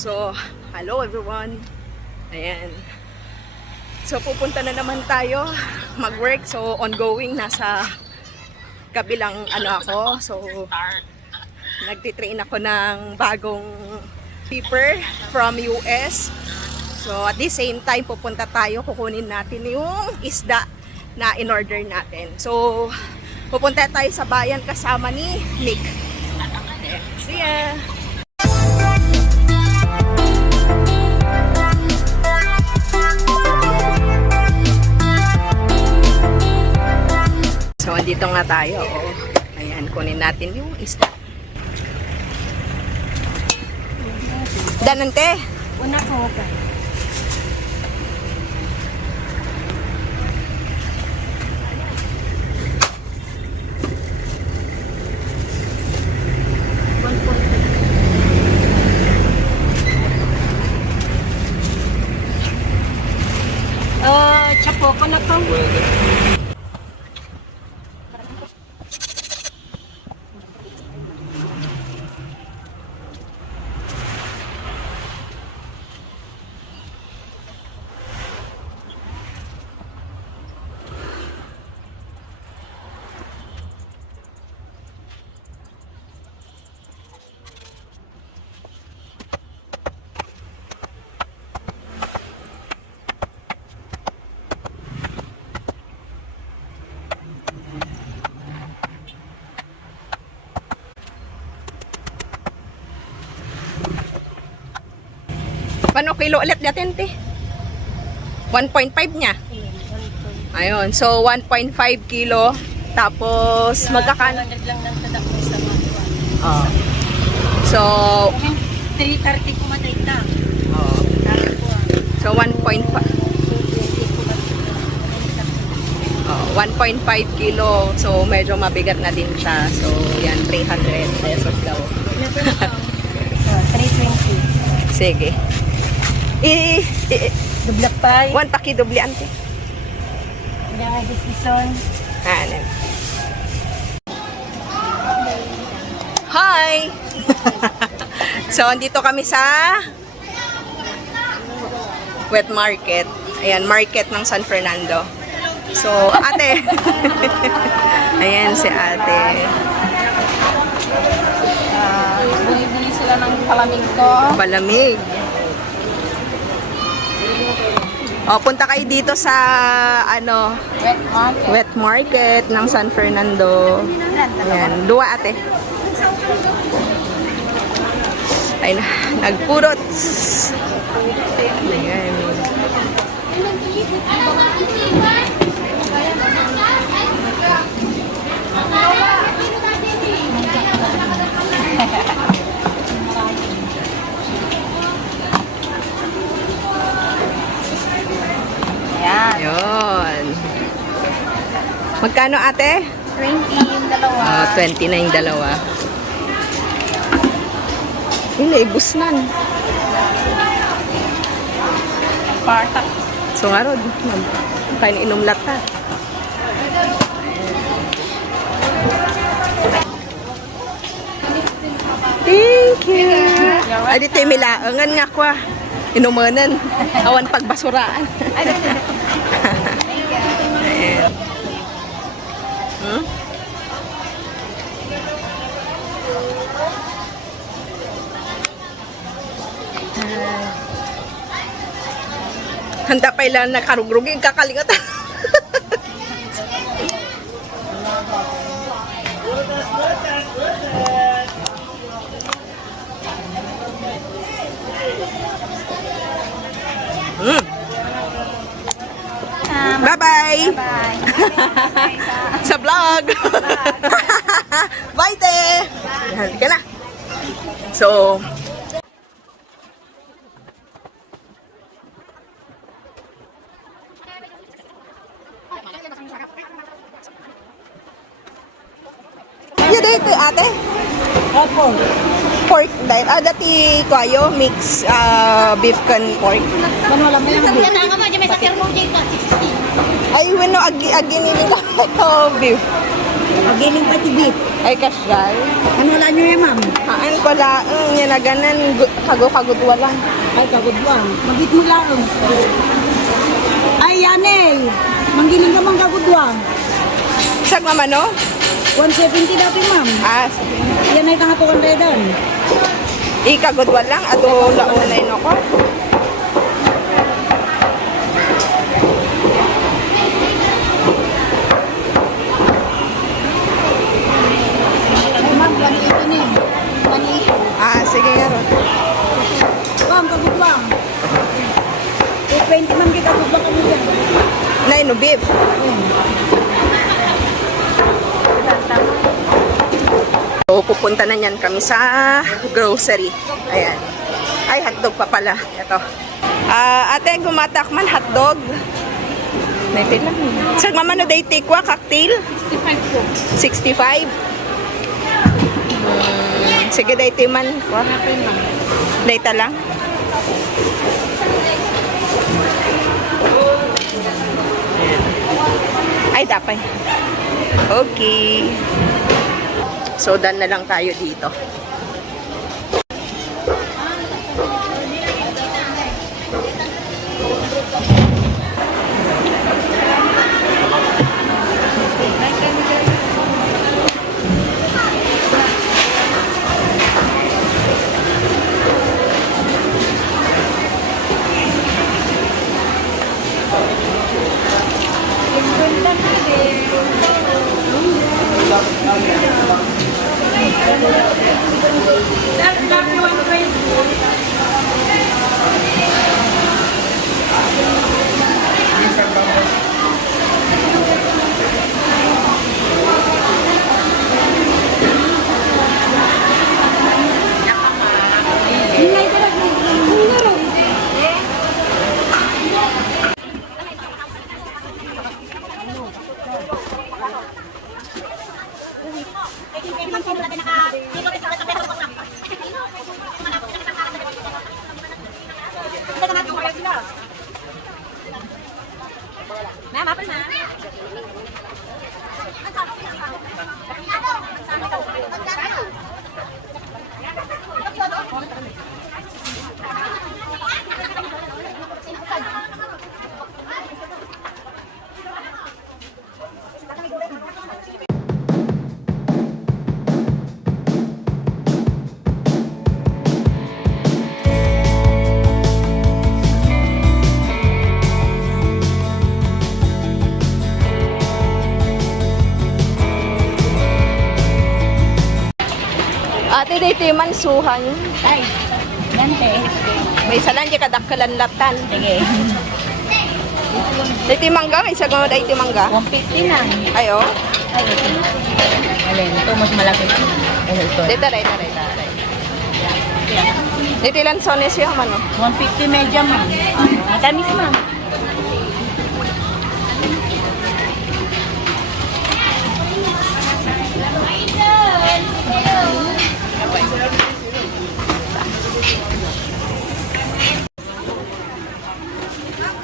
So, hello everyone. Ayan. So, pupunta na naman tayo mag-work. So, ongoing. Nasa kabilang ako. So, nagtitrain ako ng bagong paper from US. So, at the same time, pupunta tayo. Kukunin natin yung isda na in-order natin. So, pupunta tayo sa bayan kasama ni Nick. Okay. See ya! So, andito nga tayo. Ayan, kunin natin yung isda. Danante? Una ko ka. Chapo ko na to. Paano kilo ulit natin, te? 1.5 niya. Ayun. So, 1.5 kilo. Tapos, magkakano? Lang ng tadak mo sa mga. Oh. So, 330 ko matay na. oh. So, 1.5. Oh, 1.5 kilo. So, medyo mabigat na din siya. So, yan, 300 pesos daw. 320. Sige. Dublak pa. 1 pakidubli, ante. Hindi nga decision. Ano? Hi! So, andito kami sa wet market. Ayan, market ng San Fernando. So, ate. Ayan si ate. Bili-bili sila ng palamig ko. Palamig. O, punta kayo dito sa, Wet market. wet market ng San Fernando. Ayan, dua ate. Ay, nagpurot. Ayan. Ayan. Yun. Magkano ate? 20 yung dalawa. Oh, 20 na yung dalawa. Hindi, busnan. Partak. So nga rod, kain inom lata. Thank you. Ay, dito yung milaangan nga kwa. Inumanan. Awan pagbasuraan. Ayan. Hmm? Handa pa ilan na karugrugin kakalingatan. Mm. Bye-bye! Bye. Sa vlog! Bye, te! Halika na. So, yun dito, ate. Opo. Pork diet. Dati kwayo, mix beef can pork. Ano lang mo yung beef? Tanga mo, may sakir mo dito, 60. Ay, bueno, agi nila ko beef. Pagiling pa tibit. Ay, kasyal. Ano wala nyo yan, ma'am? Haan ko laang, yan na ganan, kago-kagudwa lang. Ay, kagudwang. Magit mo lang. Ay, yan eh. Manggiling ka mang kagudwang. Sag mama, no? 170 dati, ma'am. Ah, sige. Yan ay tanga 200. Ikagudwa lang, ato launay no ko. Ay, ma'am, 180 ni. 180. Ah, sige nga ron. Ma'am, kagudwang. 220 man kita kagudwang kami dyan. Nay, no beef. So, pupunta na yan kami sa grocery. Ayan. Ay, hotdog pa pala. Ito. Ate, gumatak man hotdog. Naipin lang. Sag mama no day tikwa, cocktail? 65 po. 65. Sige, day timan. Hanapin, ma'am. Data lang. Ay, dapat. Okay. So, done na lang tayo dito. Ate, dito yung mansuhan. Ay, yan te. May salan di kadakkalan latan. Sige. Dito yung mangga, may sago dito yung mangga. 150 na. Ayo. Ay, ito. Alin, ito mas malaki. Ano ito? Dito. Dito ilan sones yung ano? 150 medya, ma'am. Matamis, ma'am.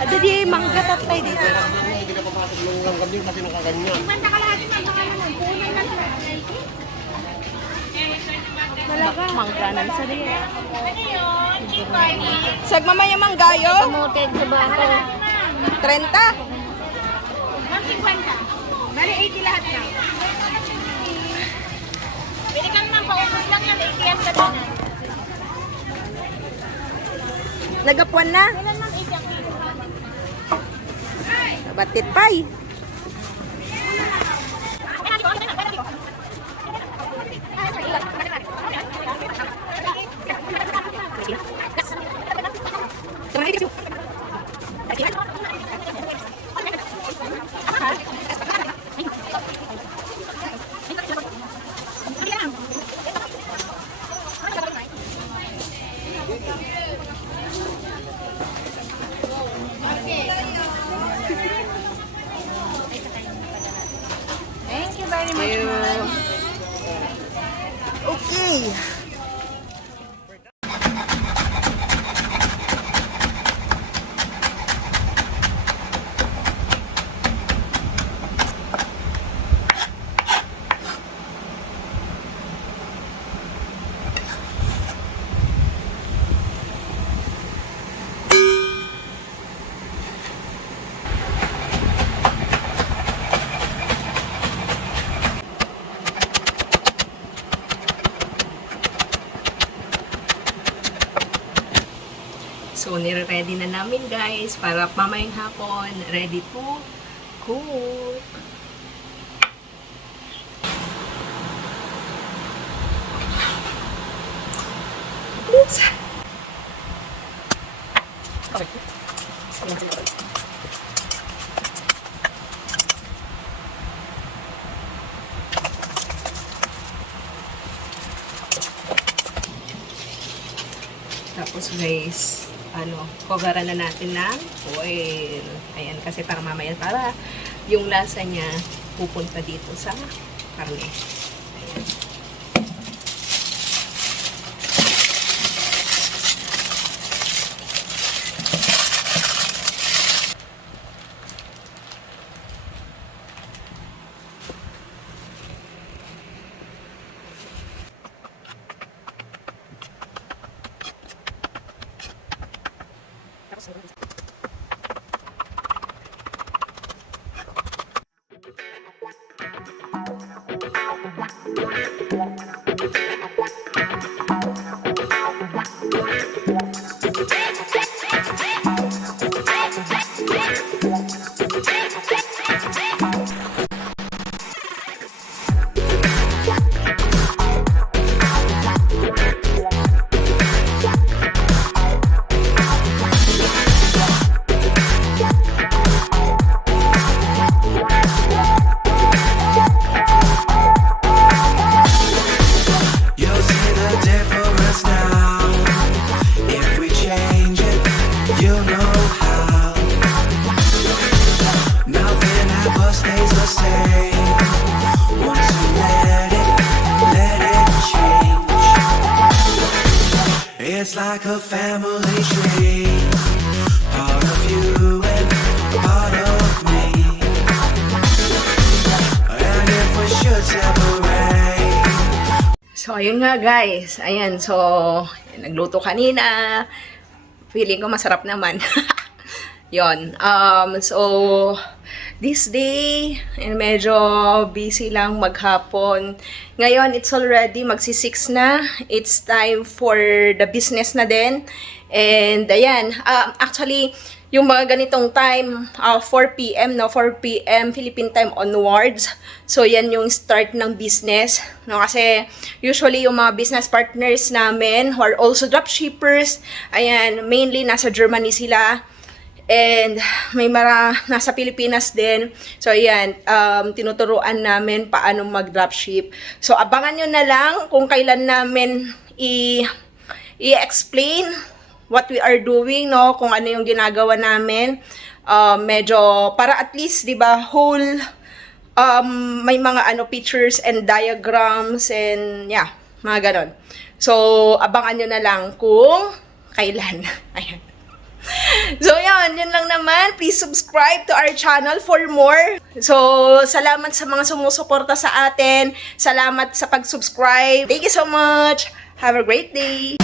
Ado di mangga tatay dito. Hindi ka papasok ng gabi kasi nakaganyan. Mangganan sa diya. Sag mama yung manggayo? Kamutin sa bako. 30. Bali, 80 lahat na. Pwede ka naman paubos lang yan. 80 yan ka doon. Nagapuan na. Kailan mang 80 ang kilo? Batit pay. Thank you very much. Okay. So, nire-ready na namin guys para mamayang hapon, ready to cook. Oops! Tapos guys, coveran na natin ng oil. Ayan, kasi para mamaya, para yung lasa niya pupunta dito sa karne. Ayan. You'll see the difference now. If we change it, you'll know how. Nothing ever stays the same. Once you let it change. It's like a family tree. Part of you and part of me. And if we should separate. So, ayun nga guys. Ayan, so, nagluto kanina. Feeling ko masarap naman. Yon. So, this day, medyo busy lang maghapon. Ngayon, it's already magsi-6 na. It's time for the business na din. And, ayan. Actually, yung mga ganitong time, 4 p.m., no? 4 p.m. Philippine time onwards. So, yan yung start ng business. No? Kasi, usually, yung mga business partners namin who are also dropshippers, ayan, mainly nasa Germany sila. And may nasa Pilipinas din. So, ayan, tinuturuan namin paano mag-dropship. So, abangan nyo na lang kung kailan namin i-explain what we are doing, no? Kung ano yung ginagawa namin. Medyo, para at least, di ba, whole, may mga pictures and diagrams and, yeah, mga ganon. So, abangan nyo na lang kung kailan. Ayan. So, yun lang naman. Please subscribe to our channel for more. So, salamat sa mga sumusuporta sa atin. Salamat sa pag-subscribe. Thank you so much. Have a great day.